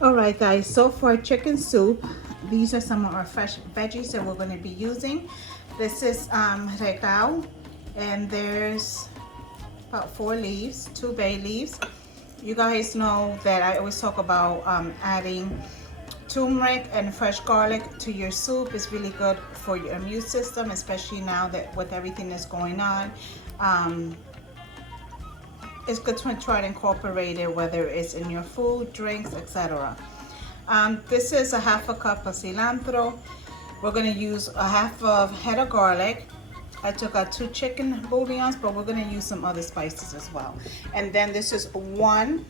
All right, guys, so for chicken soup, these are some of our fresh veggies that we're going to be using. This is regao, and there's about 4 leaves, 2 bay leaves. You guys know that I always talk about adding turmeric and fresh garlic to your soup. Is really good for your immune system, especially now that with everything that's going on. It's good to try to incorporate it, whether it's in your food, drinks, etc. This is a half a cup of cilantro. We're going to use a half of head of garlic. I took out 2 chicken bouillons, but we're going to use some other spices as well. And then this is 1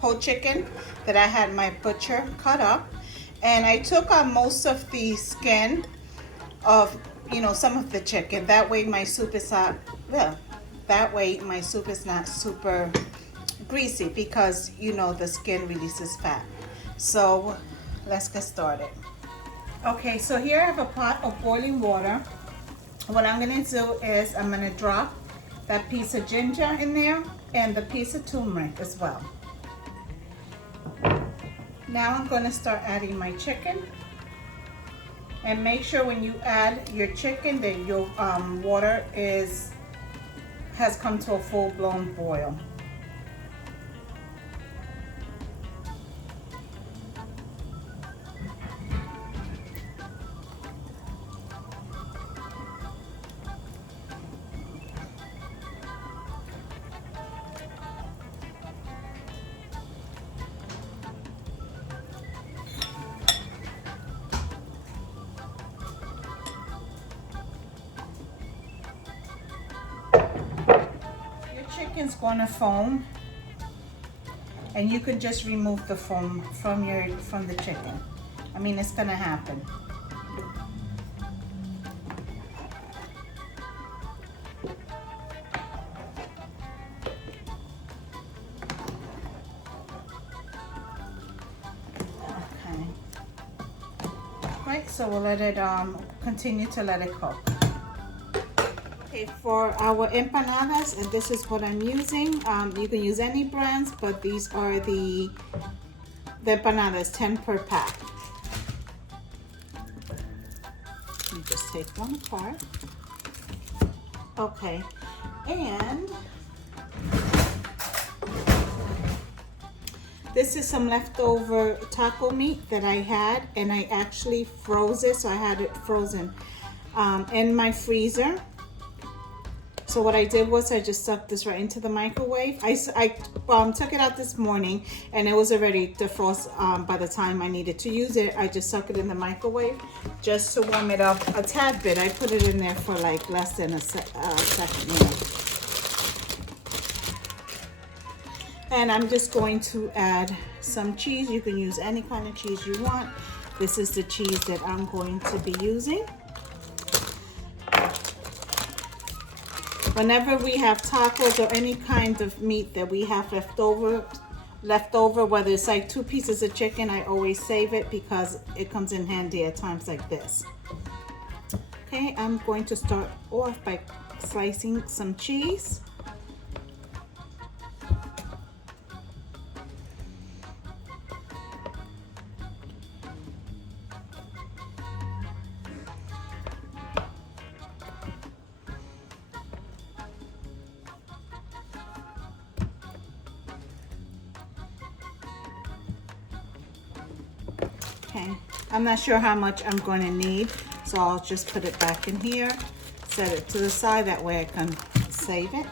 whole chicken that I had my butcher cut up. And I took out most of the skin of, some of the chicken. That way my soup is not, that way my soup is not super greasy, because the skin releases fat. So let's get started. Okay, so here I have a pot of boiling water. What I'm going to do is I'm going to drop that piece of ginger in there and the piece of turmeric as well. Now I'm going to start adding my chicken. And make sure when you add your chicken that your water has come to a full-blown boil. Chicken's gonna foam, and you can just remove the foam from the chicken. I mean, it's gonna happen. Okay. Right, so we'll let it continue to let it cook. Okay, for our empanadas, and this is what I'm using. You can use any brands, but these are the empanadas, 10 per pack. Let me just take one apart. Okay, and this is some leftover taco meat that I had, and I actually froze it, so I had it frozen in my freezer. So what I did was I just stuck this right into the microwave. I took it out this morning, and it was already defrost by the time I needed to use it. I just stuck it in the microwave just to warm it up a tad bit. I put it in there for like less than a second. And I'm just going to add some cheese. You can use any kind of cheese you want. This is the cheese that I'm going to be using. Whenever we have tacos or any kind of meat that we have left over, whether it's like 2 pieces of chicken, I always save it because it comes in handy at times like this. Okay, I'm going to start off by slicing some cheese. Okay, I'm not sure how much I'm going to need, so I'll just put it back in here, set it to the side, that way I can save it.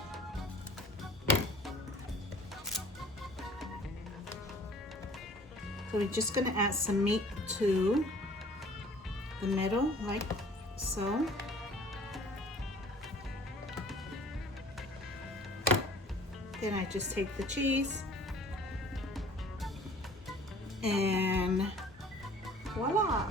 So we're just going to add some meat to the middle, like so. Then I just take the cheese and voila!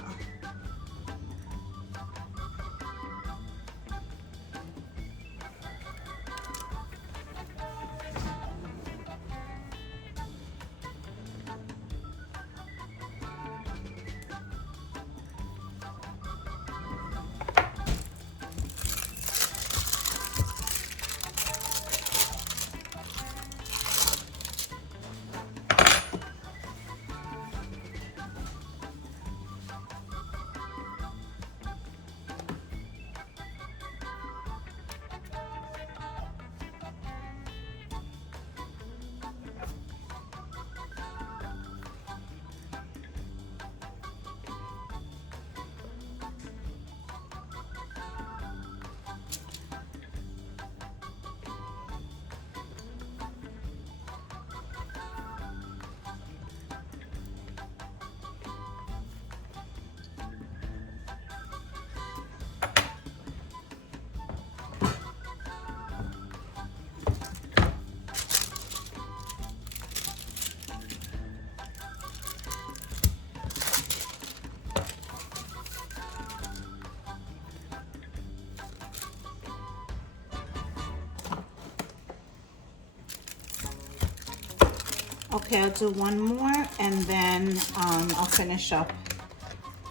Okay, I'll do one more and then I'll finish up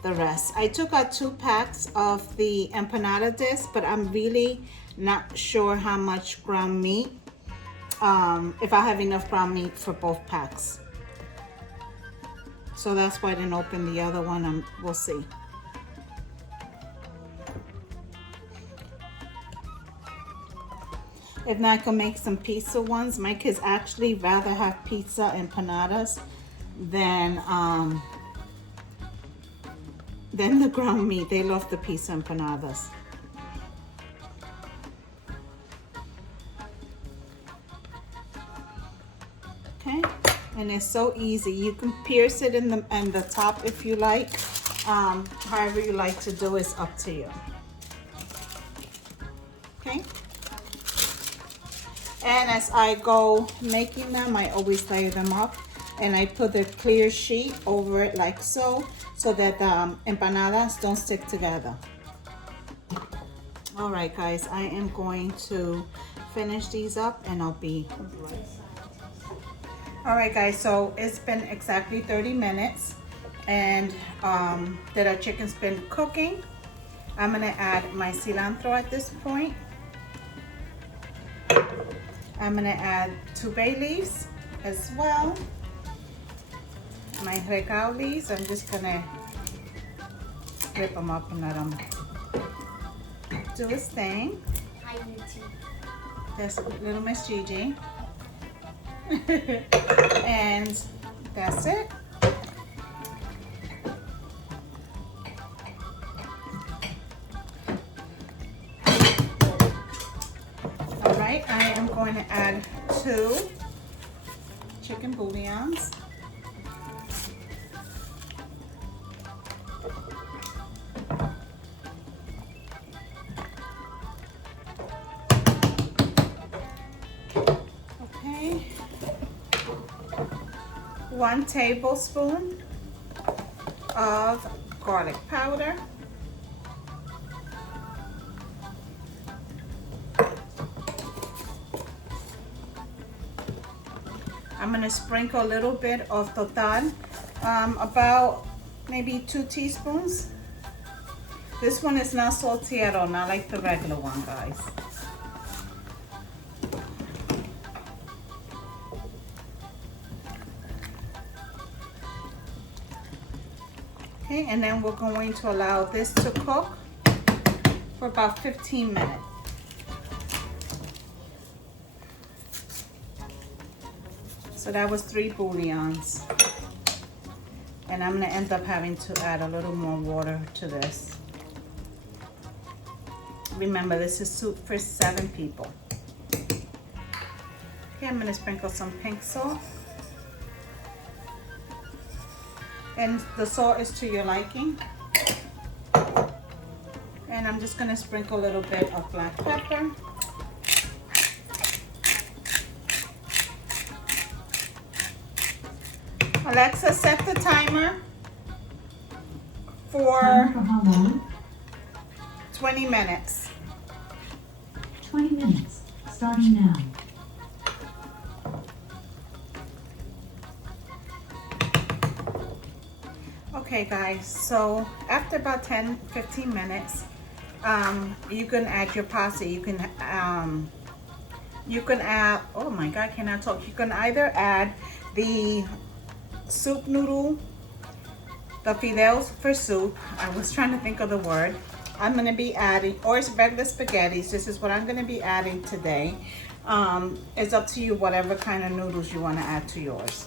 the rest. I took out 2 packs of the empanada disc, but I'm really not sure how much ground meat, if I have enough ground meat for both packs. So that's why I didn't open the other one. We'll see. If not, I can make some pizza ones. My kids actually rather have pizza empanadas than the ground meat. They love the pizza empanadas. Okay, and it's so easy. You can pierce it in the top if you like. However you like to do is up to you. Okay. And as I go making them, I always layer them up, and I put the clear sheet over it like so that the empanadas don't stick together. All right, guys, I am going to finish these up and I'll be right. All right, guys, so it's been exactly 30 minutes and that our chicken's been cooking. I'm gonna add my cilantro at this point. I'm gonna add 2 bay leaves as well. My recao leaves, I'm just gonna rip them up and let them do its thing. Hi, YouTube. That's little Miss Gigi. And that's it. Alright, I am going to add 2 chicken bouillons. Okay. 1 tablespoon of garlic powder. I'm going to sprinkle a little bit of total, about maybe 2 teaspoons. This one is not salty at all, not like the regular one, guys. Okay, and then we're going to allow this to cook for about 15 minutes. So that was 3 bouillons. And I'm gonna end up having to add a little more water to this. Remember, this is soup for 7 people. Okay, I'm gonna sprinkle some pink salt. And the salt is to your liking. And I'm just gonna sprinkle a little bit of black pepper. Alexa, set the timer for how long? 20 minutes. 20 minutes, starting now. Okay, guys, so after about 10-15 minutes, you can add your pasta. You can add, oh my God, can I talk? You can either add the soup noodle, the fideos for soup. I was trying to think of the word. I'm going to be adding, or it's regular spaghettis. This is what I'm going to be adding today. It's up to you, whatever kind of noodles you want to add to yours.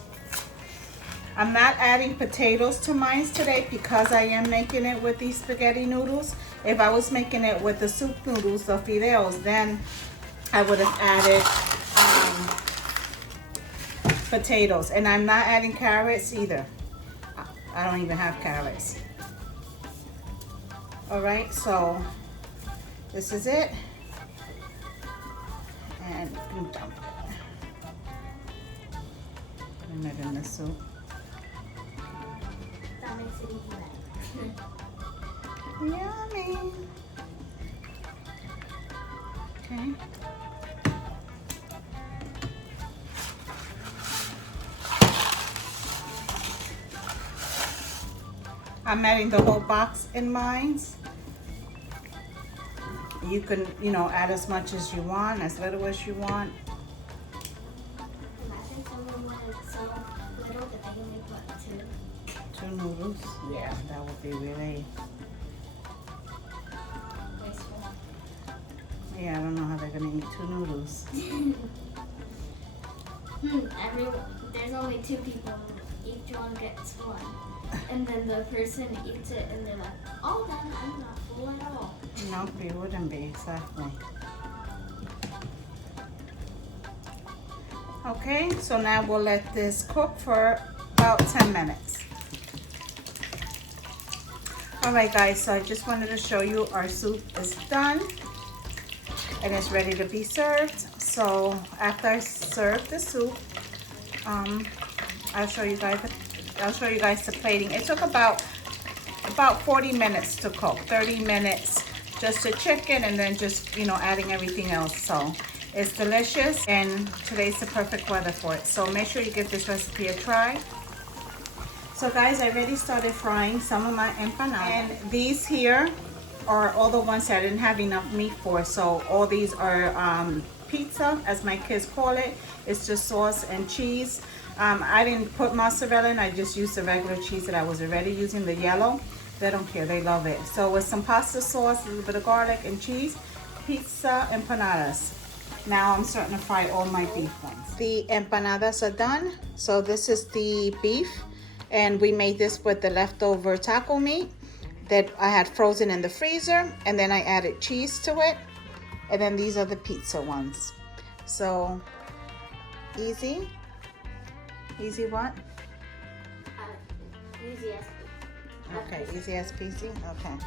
I'm not adding potatoes to mine today because I am making it with these spaghetti noodles. If I was making it with the soup noodles, the fideos, then I would have added potatoes. And I'm not adding carrots either. I don't even have carrots. All right, so this is it. And you can dump it. And it in the soup. That makes it even better. Yummy. Okay. I'm adding the whole box in mine. You can, you know, add as much as you want, as little as you want. Imagine someone wanted so little that they can make what, 2? 2 noodles? Yeah, that would be really... Wasteful. Yeah, I don't know how they're gonna eat 2 noodles. There's only 2 people. Each one gets 1. And then the person eats it and they're like, oh, then I'm not full at all. No, it wouldn't be, exactly. Okay, so now we'll let this cook for about 10 minutes. All right, guys, so I just wanted to show you our soup is done and it's ready to be served. So after I serve the soup, I'll show you guys the plating. It took about 40 minutes to cook, 30 minutes just the chicken, and then just, you know, adding everything else. So it's delicious, and today's the perfect weather for it. So make sure you give this recipe a try. So guys, I already started frying some of my empanadas, and these here are all the ones that I didn't have enough meat for. So all these are pizza, as my kids call it. It's just sauce and cheese. I didn't put mozzarella in, I just used the regular cheese that I was already using, the yellow. They don't care, they love it. So with some pasta sauce, a little bit of garlic and cheese, pizza empanadas. Now I'm starting to fry all my beef ones. The empanadas are done. So this is the beef, and we made this with the leftover taco meat that I had frozen in the freezer, and then I added cheese to it. And then these are the pizza ones. So easy. Easy what? Easy as Okay, easy as peasy. Okay.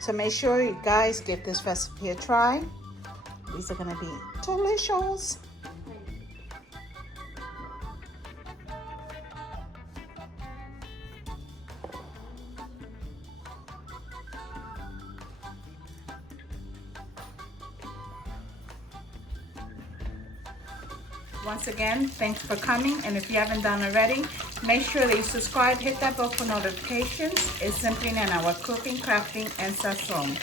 So make sure you guys give this recipe a try. These are gonna be delicious. Once again, thanks for coming, and if you haven't done already, make sure that you subscribe, hit that bell for notifications. It's simply Nena, we're cooking, crafting, and sazon.